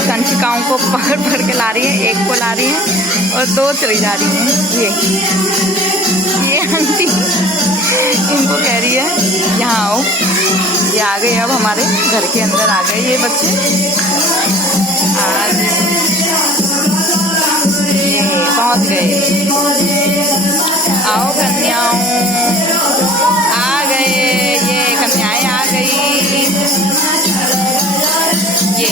कंचिकाओं को पकड़ पकड़ के ला रही है, एक को ला रही है और 2 चली जा रही हैं। ये आंटी इनको कह रही है यहाँ आओ। ये आ गए, अब हमारे घर के अंदर आ गए ये बच्चे। आज ये पहुँच गए। आओ कन्याओं, आ गए, ये कन्याएं आ गई। ये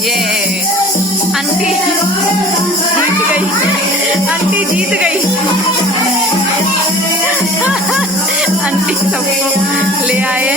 ये आंटी जीत गई, आंटी जीत गई। आंटी सबको ले आए।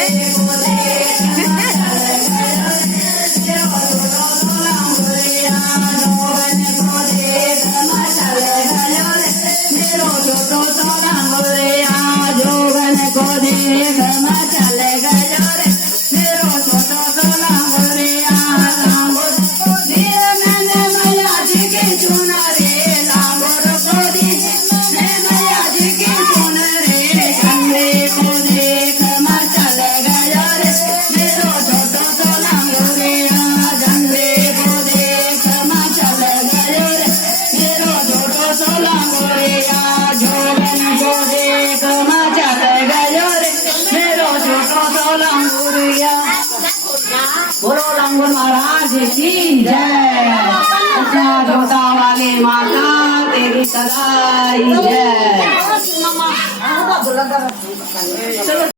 बोलो लंगूर महाराज की जय। जोता वाली माता तेरी सदा जय।